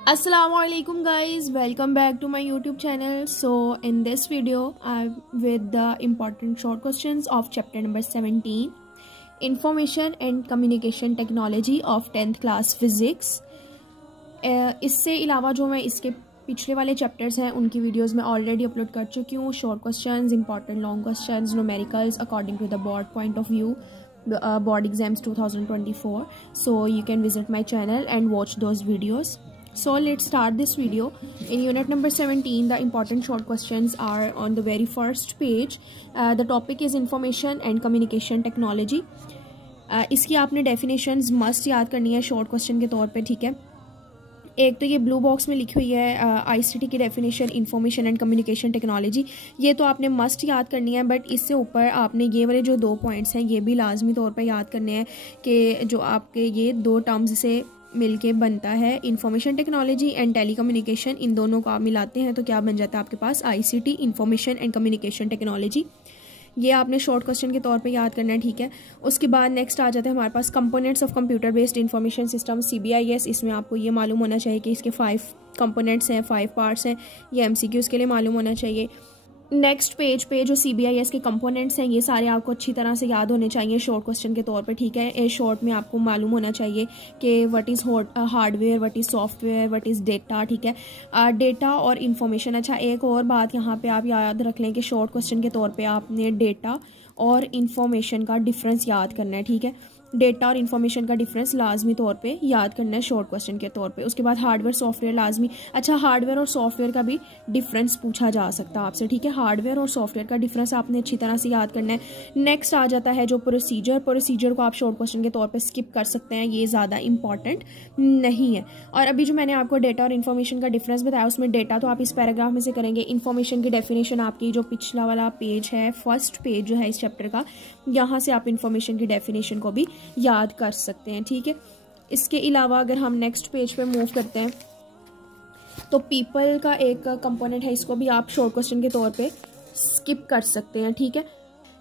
Assalamualaikum guys, welcome back to my YouTube channel. So in this video I'm with the important short questions of chapter number 17, Information and Communication Technology of 10th class Physics. इससे अलावा जो मैं इसके पिछले वाले chapters हैं उनकी videos मैं ऑलरेडी अपलोड कर चुकी हूँ. Short questions, important long questions, numericals according to the board point of view, board exams 2024. So you can visit my channel and watch those videos. So let's start this video. In unit number 17, the important short questions are on the very first page. The topic is information and communication technology. इसकी आपने definitions must याद करनी है short question के तौर पे, ठीक है. एक तो ये ब्लू बॉक्स में लिखी हुई है आईसीटी की definition information and communication technology, ये तो आपने मस्ट याद करनी है. बट इससे ऊपर आपने ये वाले जो 2 पॉइंट्स हैं ये भी लाजमी तौर पे याद करने हैं कि जो आपके ये 2 टर्म्स से मिलके बनता है इंफॉर्मेशन टेक्नोलॉजी एंड टेलीकम्युनिकेशन. इन दोनों को आप मिलाते हैं तो क्या बन जाता है आपके पास ICT information and communication technology. ये आपने शॉर्ट क्वेश्चन के तौर पे याद करना है, ठीक है. उसके बाद नेक्स्ट आ जाता है हमारे पास components of computer based information system CBIS. इसमें आपको ये मालूम होना चाहिए कि इसके 5 कंपोनेंट्स हैं, 5 पार्ट्स हैं. ये MCQs के लिए मालूम होना चाहिए. नेक्स्ट पेज पे जो CBIS के कंपोनेंट्स हैं ये सारे आपको अच्छी तरह से याद होने चाहिए शॉर्ट क्वेश्चन के तौर पे, ठीक है. ए शॉर्ट में आपको मालूम होना चाहिए कि what is hardware, what is software, what is data, ठीक है. डेटा और इन्फॉर्मेशन. अच्छा, एक और बात यहाँ पे आप याद रख लें कि शॉर्ट क्वेश्चन के तौर पे आपने डेटा और इन्फॉर्मेशन का डिफरेंस याद करना है, ठीक है. डेटा और इन्फॉर्मेशन का डिफरेंस लाजमी तौर पे याद करना है शॉर्ट क्वेश्चन के तौर पे. उसके बाद हार्डवेयर सॉफ्टवेयर लाजमी. अच्छा, हार्डवेयर और सॉफ्टवेयर का भी डिफरेंस पूछा जा सकता है आपसे, ठीक है. हार्डवेयर और सॉफ्टवेयर का डिफरेंस आपने अच्छी तरह से याद करना है. नेक्स्ट आ जाता है जो प्रोसीजर को आप शॉर्ट क्वेश्चन के तौर पे स्किप कर सकते हैं, ये ज़्यादा इंपॉर्टेंट नहीं है. और अभी जो मैंने आपको डेटा और इन्फॉर्मेशन का डिफरेंस बताया उसमें डेटा तो आप इस पैराग्राफ में से करेंगे. इन्फॉर्मेशन की डेफिनेशन आपकी जो पिछला वाला पेज है, फर्स्ट पेज जो है इस चैप्टर का, यहाँ से आप इन्फॉर्मेशन की डेफिनेशन को भी याद कर सकते हैं, ठीक है. इसके अलावा अगर हम नेक्स्ट पेज पे मूव करते हैं तो पीपल का एक कंपोनेंट है, इसको भी आप शॉर्ट क्वेश्चन के तौर पे स्किप कर सकते हैं, ठीक है.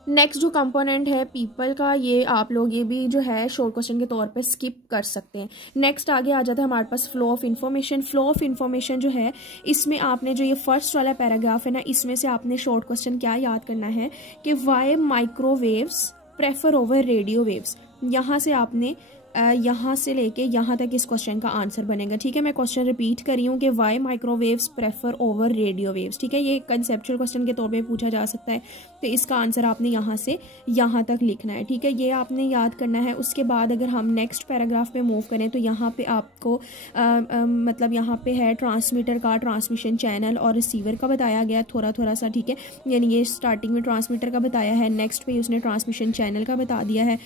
नेक्स्ट जो कंपोनेंट है पीपल का, ये आप लोग ये भी जो है शॉर्ट क्वेश्चन के तौर पे स्किप कर सकते हैं. नेक्स्ट आगे आ जाता है हमारे पास flow of information. Flow of information जो है इसमें आपने जो ये फर्स्ट वाला पैराग्राफ है ना, इसमें से आपने शॉर्ट क्वेश्चन क्या याद करना है कि why microwaves prefer over radio waves. यहाँ से आपने यहाँ से लेके यहाँ तक इस क्वेश्चन का आंसर बनेगा, ठीक है. मैं क्वेश्चन रिपीट कर रही हूँ कि why microwaves prefer over radio waves, ठीक है. ये कंसेप्चुअल क्वेश्चन के तौर पे पूछा जा सकता है, तो इसका आंसर आपने यहाँ से यहाँ तक लिखना है, ठीक है. ये आपने याद करना है. उसके बाद अगर हम नेक्स्ट पैराग्राफ पे मूव करें तो यहाँ पे आपको मतलब यहाँ पे है ट्रांसमीटर का ट्रांसमिशन चैनल और रिसीवर का बताया गया थोड़ा सा, ठीक है. यानी ये स्टार्टिंग में ट्रांसमीटर का बताया है, नेक्स्ट पे उसने ट्रांसमिशन चैनल का बता दिया है.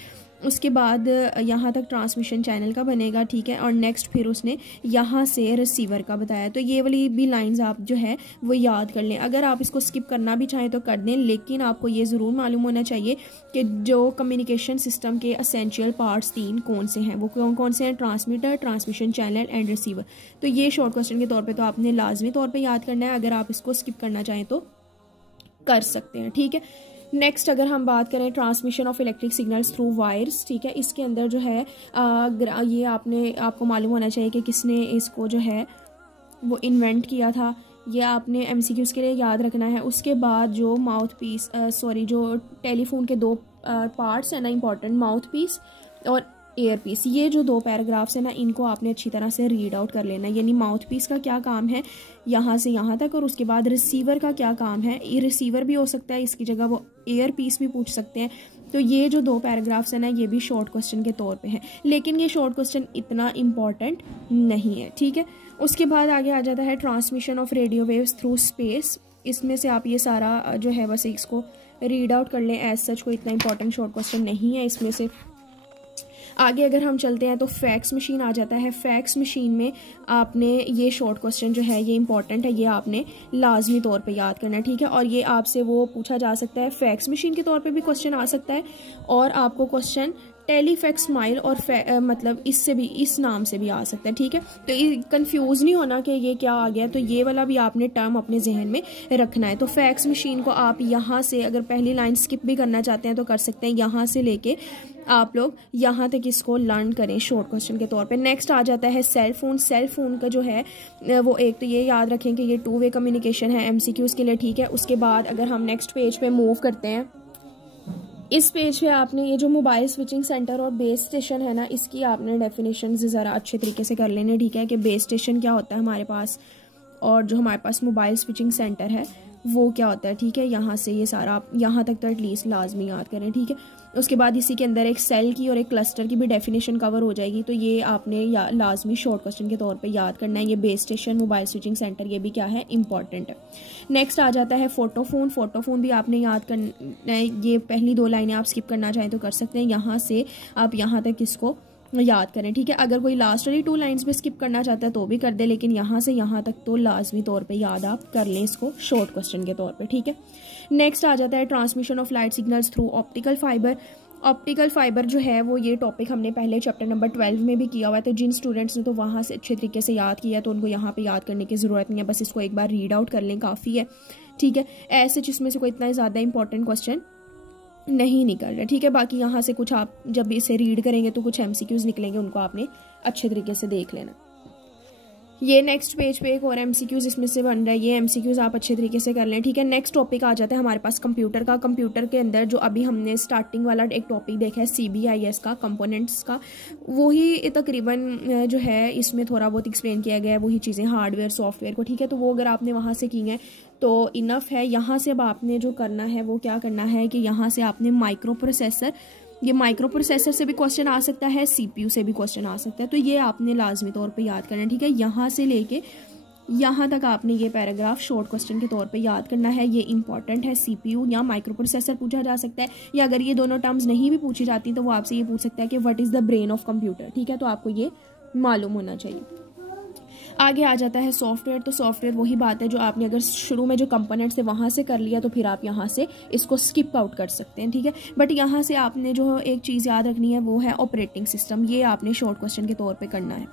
उसके बाद यहाँ तक ट्रांसमिशन चैनल का बनेगा, ठीक है. और नेक्स्ट फिर उसने यहाँ से रिसीवर का बताया. तो ये वाली भी लाइंस आप जो है वो याद कर लें. अगर आप इसको स्किप करना भी चाहें तो कर दें, लेकिन आपको ये ज़रूर मालूम होना चाहिए कि जो कम्युनिकेशन सिस्टम के असेंशियल पार्ट्स 3 कौन से हैं, वो कौन से हैं, transmitter, transmission channel and receiver. तो ये शॉर्ट क्वेश्चन के तौर पर तो आपने लाजमी तौर पर याद करना है. अगर आप इसको स्किप करना चाहें तो कर सकते हैं, ठीक है. नेक्स्ट अगर हम बात करें transmission of electric signals through wires, ठीक है. इसके अंदर जो है ये आपको मालूम होना चाहिए कि किसने इसको जो है वो इन्वेंट किया था. ये आपने MCQs के लिए याद रखना है. उसके बाद जो जो टेलीफोन के 2 पार्ट्स हैं ना इंपॉर्टेंट, माउथ पीस और एयर पीस, ये जो 2 पैराग्राफ्स हैं ना इनको आपने अच्छी तरह से रीड आउट कर लेना है. यानी माउथ पीस का क्या काम है यहाँ से यहाँ तक, और उसके बाद रिसीवर का क्या काम है. ये रिसीवर भी हो सकता है, इसकी जगह वो एयर पीस भी पूछ सकते हैं. तो ये जो 2 पैराग्राफ्स हैं ना ये भी शॉर्ट क्वेश्चन के तौर पे हैं, लेकिन ये शॉर्ट क्वेश्चन इतना इम्पॉर्टेंट नहीं है, ठीक है. उसके बाद आगे आ जाता है transmission of radio waves through space. इसमें से आप ये सारा जो है बस इसको रीड आउट कर लें. एज सच कोई इतना इंपॉर्टेंट शॉर्ट क्वेश्चन नहीं है इसमें से. आगे अगर हम चलते हैं तो फैक्स मशीन आ जाता है. फैक्स मशीन में आपने ये शॉर्ट क्वेश्चन जो है ये इंपॉर्टेंट है, ये आपने लाजमी तौर पे याद करना है, ठीक है. और ये आपसे वो पूछा जा सकता है, फैक्स मशीन के तौर पे भी क्वेश्चन आ सकता है, और आपको क्वेश्चन टेलीफैक्स स्माइल और मतलब इससे भी, इस नाम से भी आ सकता है, ठीक है. तो ये कंफ्यूज नहीं होना कि ये क्या आ गया, तो ये वाला भी आपने टर्म अपने जहन में रखना है. तो फैक्स मशीन को आप यहाँ से अगर पहली लाइन स्किप भी करना चाहते हैं तो कर सकते हैं. यहाँ से लेके आप लोग यहाँ तक इसको लर्न करें शॉर्ट क्वेश्चन के तौर पे। नेक्स्ट आ जाता है सेल फोन। सेल फोन का जो है वो एक तो ये याद रखें कि ये 2 वे कम्युनिकेशन है MCQs के लिए, ठीक है। उसके बाद अगर हम नेक्स्ट पेज पे मूव करते हैं, इस पेज पे आपने ये जो मोबाइल स्विचिंग सेंटर और बेस स्टेशन है ना, इसकी आपने डेफिनेशन ज़रा अच्छे तरीके से कर लेने, ठीक है, कि बेस स्टेशन क्या होता है हमारे पास और जो हमारे पास मोबाइल स्विचिंग सेंटर है वो क्या होता है, ठीक है। यहाँ से ये सारा आप यहाँ तक तो एटलीस्ट लाजमी याद करें, ठीक है। उसके बाद इसी के अंदर एक सेल की और एक क्लस्टर की भी डेफिनेशन कवर हो जाएगी, तो ये आपने लाजमी शॉर्ट क्वेश्चन के तौर पे याद करना है। ये base station, mobile switching centre, ये भी क्या है, इंपॉर्टेंट है। नेक्स्ट आ जाता है फोटोफोन। फोटोफोन भी आपने याद करना है। ये पहली 2 लाइनें आप स्किप करना चाहें तो कर सकते हैं, यहाँ से आप यहाँ तक इसको याद करें, ठीक है। अगर कोई लास्ट वाली 2 लाइन्स भी स्किप करना चाहता है तो भी कर दे, लेकिन यहाँ से यहाँ तक तो लाजमी तौर पे याद आप कर लें इसको शॉर्ट क्वेश्चन के तौर पे, ठीक है। नेक्स्ट आ जाता है transmission of light signals through optical fibre. Optical fibre जो है वो ये टॉपिक हमने पहले चैप्टर नंबर 12 में भी किया हुआ है, तो जिन स्टूडेंट्स ने तो वहाँ से अच्छे तरीके से याद किया है तो उनको यहाँ पे याद करने की ज़रूरत नहीं है, बस इसको एक बार रीड आउट कर लें, काफ़ी है, ठीक है। ऐसे जिसमें से कोई इतना ज़्यादा इंपॉर्टेंट क्वेश्चन नहीं निकल रहा, ठीक है। बाकी यहाँ से कुछ आप जब इसे रीड करेंगे तो कुछ MCQs निकलेंगे, उनको आपने अच्छे तरीके से देख लेना। ये नेक्स्ट पेज पे एक और MCQs इसमें से बन रहा है, ये MCQs आप अच्छे तरीके से कर लें, ठीक है। नेक्स्ट टॉपिक आ जाता है हमारे पास कंप्यूटर का। कंप्यूटर के अंदर जो अभी हमने स्टार्टिंग वाला एक टॉपिक देखा है CBIS का, कंपोनेंट्स का, वही तकरीबन जो है इसमें थोड़ा बहुत एक्सप्लेन किया गया है, वही चीज़ें हार्डवेयर सॉफ्टवेयर को, ठीक है। तो वो अगर आपने वहाँ से की हैं तो इनफ है। यहाँ से अब आपने जो करना है वो क्या करना है कि यहाँ से आपने माइक्रो प्रोसेसर, ये माइक्रो प्रोसेसर से भी क्वेश्चन आ सकता है, CPU से भी क्वेश्चन आ सकता है, तो ये आपने लाजमी तौर पे याद करना है, ठीक है। यहाँ से लेके यहाँ तक आपने ये पैराग्राफ शॉर्ट क्वेश्चन के तौर पे याद करना है। ये इंपॉर्टेंट है। CPU या माइक्रो प्रोसेसर पूछा जा सकता है, या अगर ये दोनों टर्म्स नहीं भी पूछी जाती तो वो आपसे ये पूछ सकता है कि what is the brain of computer, ठीक है। तो आपको ये मालूम होना चाहिए। आगे आ जाता है सॉफ्टवेयर। तो सॉफ्टवेयर वही बात है जो आपने अगर शुरू में जो कंपोनेंट्स है वहाँ से कर लिया तो फिर आप यहाँ से इसको स्किप आउट कर सकते हैं, ठीक है। बट यहाँ से आपने जो एक चीज़ याद रखनी है वो है ऑपरेटिंग सिस्टम। ये आपने शॉर्ट क्वेश्चन के तौर पे करना है।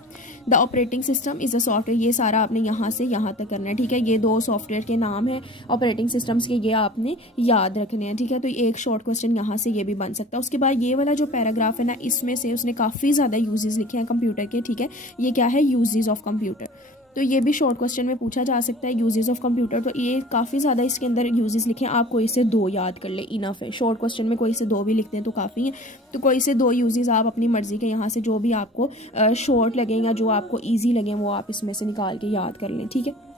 The operating system is a software, ये सारा आपने यहाँ से यहाँ तक करना है, ठीक है। ये 2 सॉफ्टवेयर के नाम है ऑपरेटिंग सिस्टम्स के, ये आपने याद रखने हैं, ठीक है। तो एक शॉर्ट क्वेश्चन यहाँ से ये भी बन सकता है। उसके बाद ये वाला जो पैराग्राफ है ना, इसमें से उसने काफ़ी ज़्यादा यूजेस लिखे हैं कंप्यूटर के, ठीक है। ये क्या है, यूजेस ऑफ कंप्यूटर, तो ये भी शॉर्ट क्वेश्चन में पूछा जा सकता है, यूजेस ऑफ कंप्यूटर। तो ये काफ़ी ज़्यादा इसके अंदर यूजेस लिखे हैं, आप कोई से 2 याद कर ले, इनफ है। शॉर्ट क्वेश्चन में कोई से 2 भी लिखते हैं तो काफ़ी है, तो कोई से 2 यूजेस आप अपनी मर्जी के यहाँ से जो भी आपको शॉर्ट लगे या जो आपको ईजी लगे वो आप इसमें से निकाल के याद कर लें, ठीक है।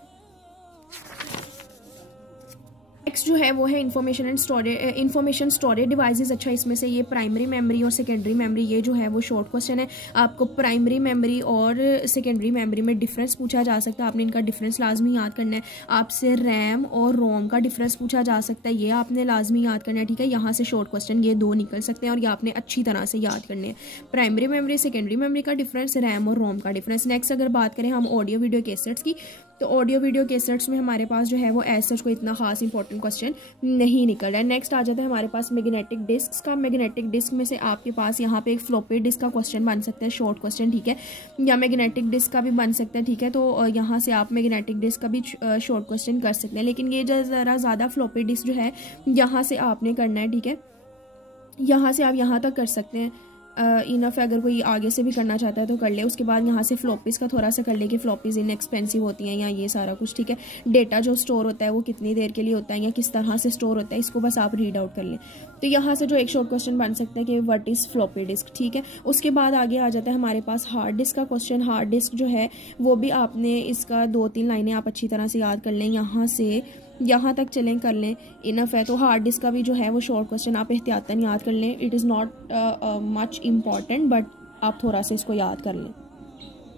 नेक्स्ट जो है वो है इन्फॉर्मेशन स्टोरेज डिवाइसेस। अच्छा, इसमें से ये प्राइमरी मेमोरी और सेकेंडरी मेमोरी, ये जो है वो शॉर्ट क्वेश्चन है। आपको प्राइमरी मेमोरी और सेकेंडरी मेमोरी में डिफरेंस पूछा जा सकता है, आपने इनका डिफरेंस लाजमी याद करना है। आपसे रैम और रोम का डिफरेंस पूछा जा सकता है, ये आपने लाजमी याद करना है, ठीक है। यहाँ से शॉर्ट क्वेश्चन ये 2 निकल सकते हैं और ये आपने अच्छी तरह से याद करने हैं। प्राइमरी मेमोरी, सेकेंडरी मेमोरी का डिफरेंस, रैम और रोम का डिफरेंस। नेक्स्ट अगर बात करें हम ऑडियो वीडियो कैसेट्स की, तो ऑडियो वीडियो कैसेट्स में हमारे पास जो है वो ऐसा कोई इतना खास इंपॉर्टेंट क्वेश्चन नहीं निकल रहा है। नेक्स्ट आ जाता है हमारे पास मैग्नेटिक डिस्क का। मैग्नेटिक डिस्क में से आपके पास यहाँ पे एक फ्लॉपी डिस्क का क्वेश्चन बन सकता है, शॉर्ट क्वेश्चन, ठीक है, या मैग्नेटिक डिस्क का भी बन सकता है, ठीक है। तो यहाँ से आप मैग्नेटिक डिस्क का भी शॉर्ट क्वेश्चन कर सकते हैं, लेकिन ये जो ज़रा ज़्यादा फ्लॉपी डिस्क जो है यहाँ से आपने करना है, ठीक है। यहाँ से आप यहाँ तक कर सकते हैं, इनफ है। अगर कोई आगे से भी करना चाहता है तो कर ले। उसके बाद यहाँ से फ्लॉपीज़ का थोड़ा सा कर ले कि फ्लॉपीज़ इनएक्सपेंसिव होती हैं या ये सारा कुछ, ठीक है। डेटा जो स्टोर होता है वो कितनी देर के लिए होता है या किस तरह से स्टोर होता है, इसको बस आप रीड आउट कर लें। तो यहाँ से जो एक शॉर्ट क्वेश्चन बन सकता है कि व्हाट इज़ फ्लॉपी डिस्क, ठीक है। उसके बाद आगे आ जाता है हमारे पास हार्ड डिस्क का क्वेश्चन। हार्ड डिस्क जो है वो भी आपने इसका 2-3 लाइनें आप अच्छी तरह से याद कर लें, यहाँ से यहाँ तक चलें, कर लें, इनफ है। तो हार्ड डिस्क का भी जो है वो शॉर्ट क्वेश्चन आप एहतियातन याद कर लें। It is not much important, but आप थोड़ा सा इसको याद कर लें।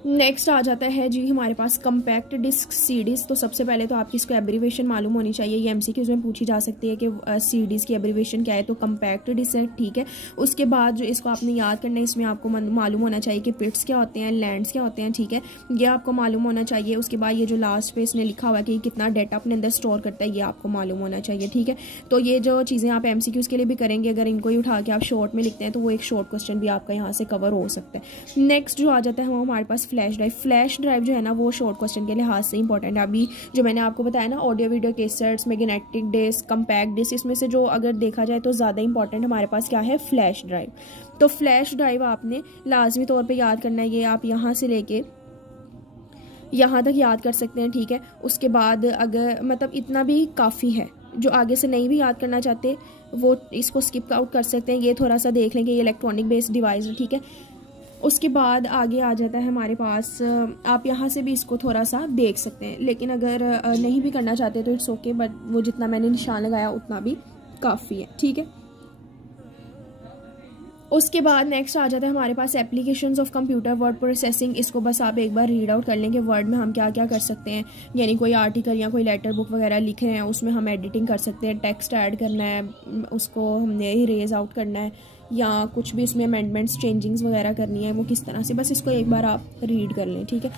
नेक्स्ट आ जाता है जी हमारे पास कम्पैक्ट डिस्क, CDs। तो सबसे पहले तो आपकी इसको एब्रीवेशन मालूम होनी चाहिए, ये MCQs में पूछी जा सकती है कि CDs की एब्रीवेशन क्या है, तो कम्पैक्ट डिस्क है, ठीक है। उसके बाद जो इसको आपने याद करना है, इसमें आपको मालूम होना चाहिए कि पिट्स क्या होते हैं, लैंड्स क्या होते हैं, ठीक है, ये आपको मालूम होना चाहिए। उसके बाद ये जो लास्ट पे इसने लिखा हुआ है कि कितना डाटा अपने अंदर स्टोर करता है, ये आपको मालूम होना चाहिए, ठीक है। तो ये जो चीज़ें आप MCQs के लिए भी करेंगे, अगर इनको ही उठा के आप शॉर्ट में लिखते हैं तो वो एक शॉर्ट क्वेश्चन भी आपका यहाँ से कवर हो सकता है। नेक्स्ट जो आ जाता है हमारे पास फ्लैश ड्राइव। फ्लैश ड्राइव जो है ना वो शॉर्ट क्वेश्चन के लिहाज से इंपॉर्टेंट है। अभी जो मैंने आपको बताया ना, audio video cassettes, magnetic disk, compact disc, इसमें से जो अगर देखा जाए तो ज़्यादा इंपॉर्टेंट हमारे पास क्या है, फ्लैश ड्राइव। तो फ्लैश ड्राइव आपने लाजमी तौर पे याद करना है, ये आप यहाँ से लेके यहाँ तक याद कर सकते हैं, ठीक है। उसके बाद अगर मतलब इतना भी काफ़ी है, जो आगे से नहीं भी याद करना चाहते वो इसको स्किप आउट कर सकते हैं। ये थोड़ा सा देख लेंगे, ये इलेक्ट्रॉनिक बेस्ड डिवाइस है, ठीक है। उसके बाद आगे आ जाता है हमारे पास, आप यहाँ से भी इसको थोड़ा सा देख सकते हैं, लेकिन अगर नहीं भी करना चाहते तो इट्स ओके, बट वो जितना मैंने निशान लगाया उतना भी काफ़ी है, ठीक है। उसके बाद नेक्स्ट आ जाता है हमारे पास applications of computer word processing. इसको बस आप एक बार रीड आउट कर लें कि वर्ड में हम क्या क्या कर सकते हैं, यानी कोई आर्टिकल या कोई लेटर बुक वगैरह लिख रहे हैं उसमें हम एडिटिंग कर सकते हैं, टेक्स्ट ऐड करना है, उसको हमने इरेज आउट करना है, या कुछ भी इसमें अमेंडमेंट्स चेंजिंग्स वगैरह करनी है, वो किस तरह से, बस इसको एक बार आप रीड कर लें, ठीक है।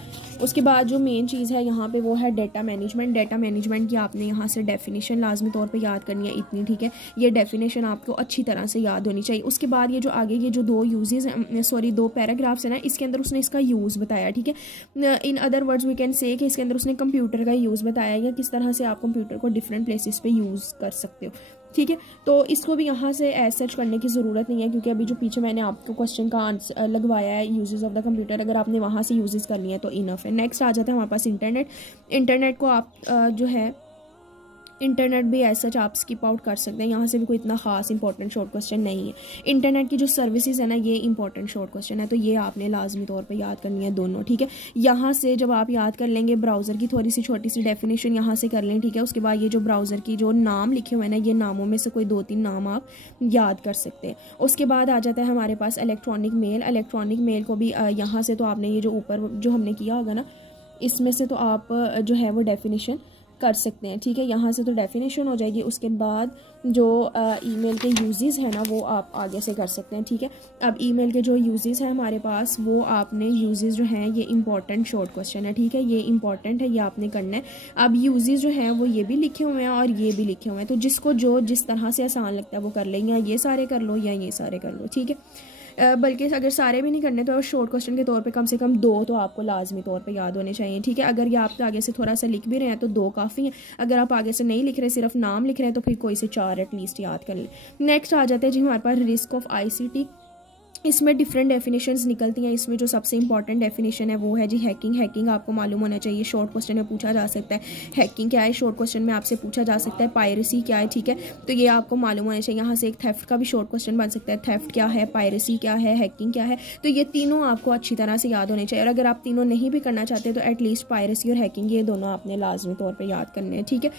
उसके बाद जो मेन चीज़ है यहाँ पे वो है डेटा मैनेजमेंट। डेटा मैनेजमेंट की आपने यहाँ से डेफिनेशन लाजमी तौर पे याद करनी है इतनी, ठीक है। ये डेफिनेशन आपको अच्छी तरह से याद होनी चाहिए। उसके बाद ये जो आगे ये जो दो पैराग्राफ्स है ना, इसके अंदर उसने इसका यूज़ बताया, ठीक है। In other words we can say कि इसके अंदर उसने कंप्यूटर का यूज़ बताया या किस तरह से आप कंप्यूटर को डिफरेंट प्लेसेस पे यूज़ कर सकते हो, ठीक है। तो इसको भी यहाँ से एज सच करने की ज़रूरत नहीं है, क्योंकि अभी जो पीछे मैंने आपको क्वेश्चन का आंसर लगवाया है यूजेस ऑफ द कंप्यूटर, अगर आपने वहाँ से यूजेस करनी है तो इनफ है। नेक्स्ट आ जाता है हमारे पास इंटरनेट। इंटरनेट को आप जो है इंटरनेट भी एज सच आप स्किप आउट कर सकते हैं, यहाँ से भी कोई इतना खास इंपॉर्टेंट शॉर्ट क्वेश्चन नहीं है। इंटरनेट की जो सर्विसेज है ना, ये इंपॉर्टेंट शॉर्ट क्वेश्चन है, तो ये आपने लाजमी तौर पे याद करनी है दोनों, ठीक है। यहाँ से जब आप याद कर लेंगे, ब्राउज़र की थोड़ी सी छोटी सी डेफिनेशन यहाँ से कर लें, ठीक है। उसके बाद ये जो ब्राउज़र की जो नाम लिखे हुए हैं ना, ये नामों में से कोई 2-3 नाम आप याद कर सकते हैं। उसके बाद आ जाता है हमारे पास इलेक्ट्रॉनिक मेल। इलेक्ट्रॉनिक मेल को भी यहाँ से तो आपने ये जो ऊपर जो हमने किया होगा ना, इसमें से तो आप जो है वो डेफिनेशन कर सकते हैं, ठीक है। यहाँ से तो डेफिनेशन हो जाएगी। उसके बाद जो ईमेल के यूजेस हैं ना, वो आप आगे से कर सकते हैं, ठीक है। अब ईमेल के जो यूजेस हैं हमारे पास, वो आपने यूजेस जो हैं, ये इंपॉर्टेंट शॉर्ट क्वेश्चन है, ठीक है, ये इंपॉर्टेंट है, ये आपने करना है। अब यूजेस जो हैं वो ये भी लिखे हुए हैं और ये भी लिखे हुए हैं, तो जिसको जो जिस तरह से आसान लगता है वो कर लें, या ये सारे कर लो या ये सारे कर लो, ठीक है। बल्कि अगर सारे भी नहीं करने तो शॉर्ट क्वेश्चन के तौर पे कम से कम 2 तो आपको लाजमी तौर पे याद होने चाहिए, ठीक है। अगर ये आप आगे से थोड़ा सा लिख भी रहे हैं तो 2 काफ़ी हैं। अगर आप आगे से नहीं लिख रहे, सिर्फ नाम लिख रहे हैं, तो फिर कोई से 4 एटलीस्ट याद कर लें। नेक्स्ट आ जाते हैं जी हमारे पास रिस्क ऑफ ICT। इसमें डिफरेंट डेफिनेशंस निकलती हैं। इसमें जो सबसे इंपॉर्टेंट डेफिनेशन है वो है जी हैकिंग। हैकिंग आपको मालूम होना चाहिए, शॉर्ट क्वेश्चन में पूछा जा सकता है। हैकिंग क्या है, शॉर्ट क्वेश्चन में आपसे पूछा जा सकता है। पायरेसी क्या है, ठीक है, तो ये आपको मालूम होना चाहिए। यहाँ से एक थेफ्ट का भी शॉर्ट क्वेश्चन बन सकता है, थेफ्ट क्या है, पायरेसी क्या है, हैकिंग क्या है, तो ये तीनों आपको अच्छी तरह से याद होने चाहिए। और अगर आप तीनों नहीं भी करना चाहते तो एटलीस्ट पायरेसी और हैकिंग ये दोनों आपने लाजमी तौर पर याद करने हैं, ठीक है।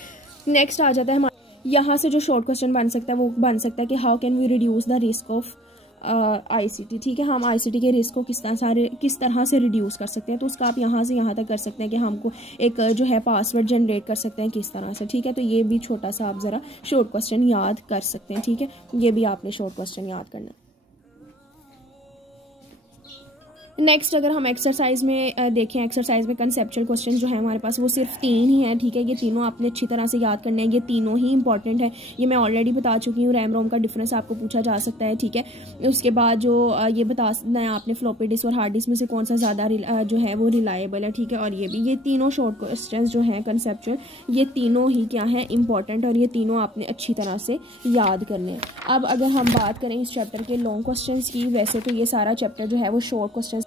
नेक्स्ट आ जाता है हमारे यहाँ से जो शॉर्ट क्वेश्चन बन सकता है वो बन सकता है कि how can we reduce the risk of ICT, ठीक है। हम ICT के रिस्क को किस तरह से रिड्यूस कर सकते हैं, तो उसका आप यहाँ से यहाँ तक कर सकते हैं कि हमको एक जो है पासवर्ड जनरेट कर सकते हैं किस तरह से, ठीक है। तो ये भी छोटा सा आप ज़रा शॉर्ट क्वेश्चन याद कर सकते हैं, ठीक है। ये भी आपने शॉर्ट क्वेश्चन याद करना है। नेक्स्ट अगर हम एक्सरसाइज में देखें, एक्सरसाइज में कंसेप्चुअल क्वेश्चन जो है हमारे पास वो सिर्फ 3 ही हैं, ठीक है। ये तीनों आपने अच्छी तरह से याद करने हैं, ये तीनों ही इंपॉर्टेंट है। ये मैं ऑलरेडी बता चुकी हूँ। रैम रोम का डिफरेंस आपको पूछा जा सकता है, ठीक है। उसके बाद जो ये बताना है आपने फ्लॉपी डिस्क और हार्ड डिस्क में से कौन सा ज़्यादा जो है वो रिलायबल है, ठीक है। और ये तीनों शॉर्ट क्वेश्चन जो हैं कंसेप्चुअल, ये तीनों ही क्या हैं, इंपॉर्टेंट, और ये तीनों आपने अच्छी तरह से याद करने हैं। अब अगर हम बात करें इस चैप्टर के लॉन्ग क्वेश्चन की, वैसे तो ये सारा चैप्टर जो है वो शॉर्ट क्वेश्चन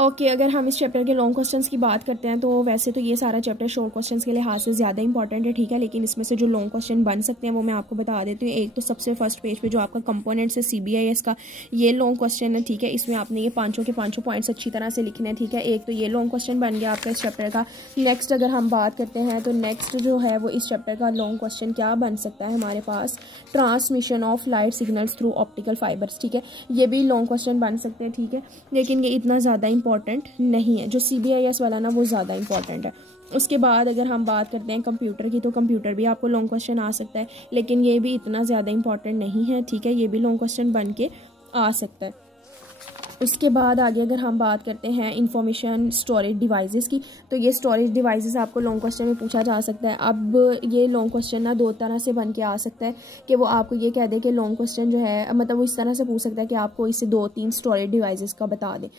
ओके अगर हम इस चैप्टर के लॉन्ग क्वेश्चंस की बात करते हैं तो वैसे तो ये सारा चैप्टर शॉर्ट क्वेश्चंस के लिहाज से ज़्यादा इंपॉर्टेंट है, ठीक है। लेकिन इसमें से जो लॉन्ग क्वेश्चन बन सकते हैं वो मैं आपको बता देती हूँ। एक तो सबसे फर्स्ट पेज पे जो आपका कंपोनेंट्स है CBIS का, ये लॉन्ग क्वेश्चन है, ठीक है। इसमें आपने ये 5 के 5 पॉइंट्स अच्छी तरह से लिखने हैं, ठीक है। एक तो ये लॉन्ग क्वेश्चन बन गया आपका इस चैप्टर का। नेक्स्ट अगर हम बात करते हैं तो नेक्स्ट जो है वो इस चैप्टर का लॉन्ग क्वेश्चन क्या बन सकता है हमारे पास, transmission of light signals through optical fibres, ठीक है। ये भी लॉन्ग क्वेश्चन बन सकते हैं, ठीक है, लेकिन ये इतना ज़्यादा इंपॉर्टेंट नहीं है। जो CBIS वाला ना वो ज़्यादा इंपॉर्टेंट है। उसके बाद अगर हम बात करते हैं कंप्यूटर की, तो कंप्यूटर भी आपको लॉन्ग क्वेश्चन आ सकता है, लेकिन ये भी इतना ज़्यादा इंपॉर्टेंट नहीं है, ठीक है। ये भी लॉन्ग क्वेश्चन बन के आ सकता है। उसके बाद आगे अगर हम बात करते हैं इंफॉर्मेशन स्टोरेज डिवाइसेस की, तो ये स्टोरेज डिवाइसेस आपको लॉन्ग क्वेश्चन में पूछा जा सकता है। अब ये लॉन्ग क्वेश्चन ना 2 तरह से बन के आ सकता है कि वो आपको ये कह दे कि लॉन्ग क्वेश्चन जो है मतलब वो इस तरह से पूछ सकता है कि आपको इससे 2-3 स्टोरेज डिवाइसेस का बता दे।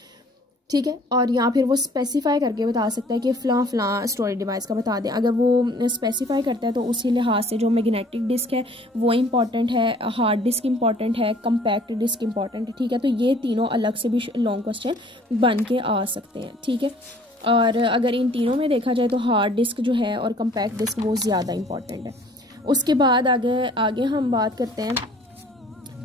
ठीक है, और या फिर वो स्पेसिफाई करके बता सकता है कि फ़लाँ स्टोरेज डिवाइस का बता दें। अगर वो स्पेसिफाई करता है तो उसी लिहाज से जो मैग्नेटिक डिस्क है वो इम्पॉर्टेंट है, हार्ड डिस्क इम्पॉर्टेंट है, कम्पैक्ट डिस्क इम्पॉर्टेंट है। ठीक है, तो ये तीनों अलग से भी लॉन्ग क्वेश्चन बन के आ सकते हैं। ठीक है, और अगर इन तीनों में देखा जाए तो हार्ड डिस्क जो है और कम्पैक्ट डिस्क वो ज़्यादा इम्पॉर्टेंट है। उसके बाद आगे हम बात करते हैं,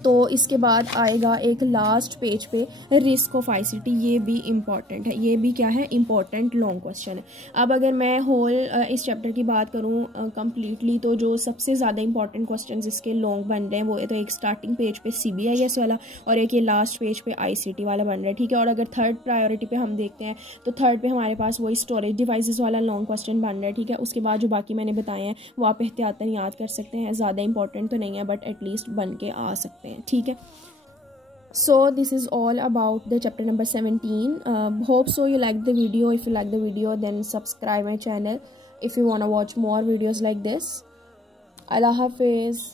तो इसके बाद आएगा एक लास्ट पेज पे रिस्क ऑफ आईसीटी। ये भी इम्पॉर्टेंट है, ये भी क्या है, इम्पॉर्टेंट लॉन्ग क्वेश्चन है। अब अगर मैं होल इस चैप्टर की बात करूँ कम्प्लीटली, तो जो सबसे ज़्यादा इंपॉर्टेंट क्वेश्चंस इसके लॉन्ग बन रहे हैं वो तो एक स्टार्टिंग पेज पे CBIS वाला और एक ये लास्ट पेज पे ICT वाला बन रहा है। ठीक है, और अगर थर्ड प्रायोरिटी पे हम देखते हैं तो थर्ड पे हमारे पास वही स्टोरेज डिवाइसेस वाला लॉन्ग क्वेश्चन बन रहा है। ठीक है, उसके बाद जो बाकी मैंने बताए हैं वो आप एहतियातन याद कर सकते हैं, ज़्यादा इंपॉर्टेंट तो नहीं है बट एटलीस्ट बन के आ सकते हैं। ठीक है, so this is all about the chapter number 17. Hope so you like the video. If you like the video, then subscribe my channel if you want to watch more videos like this. Allah Hafiz.